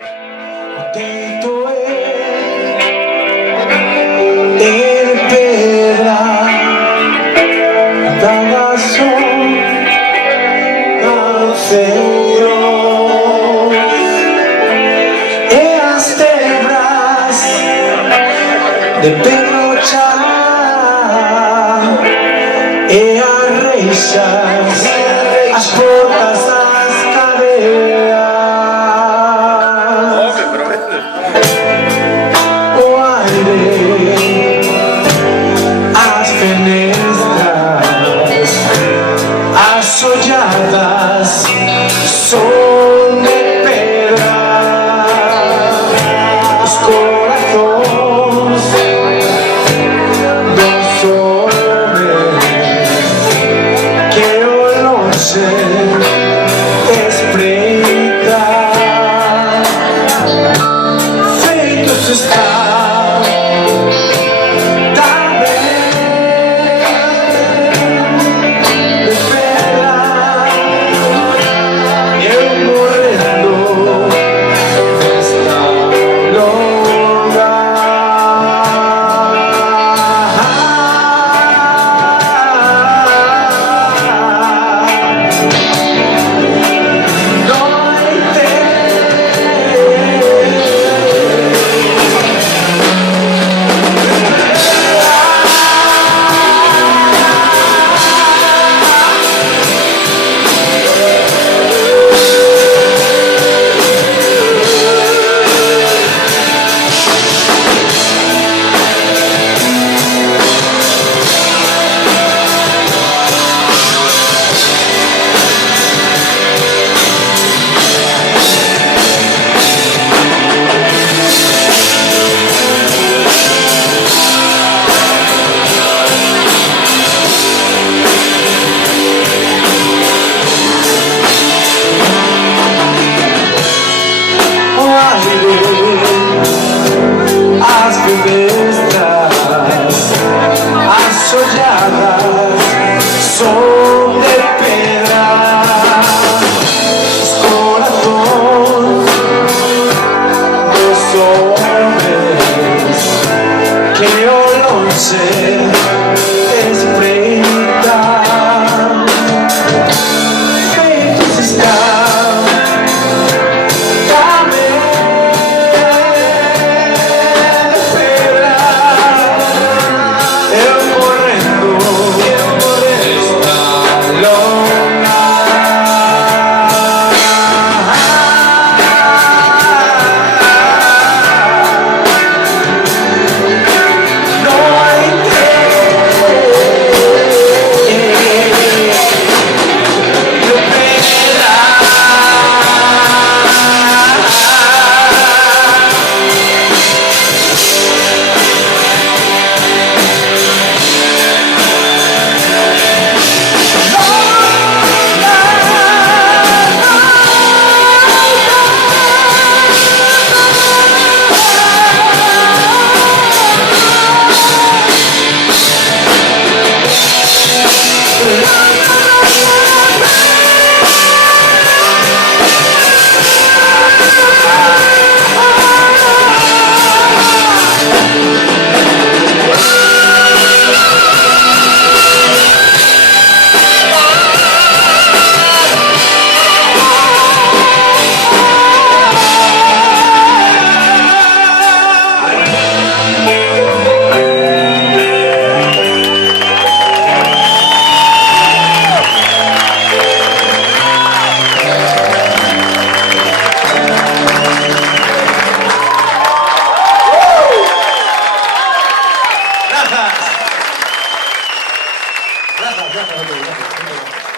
Tento en pedra, dava som canceros e as tebras de penrochar e as reixas, as portas das cadeias. As olhadas son de pedra, os corações dos homens que ao longe espreitam, feitos estão. As bebestras, as olhadas son de pedra, os corações dos homens que ao longe espreitam, feitos estão. Gracias a todos.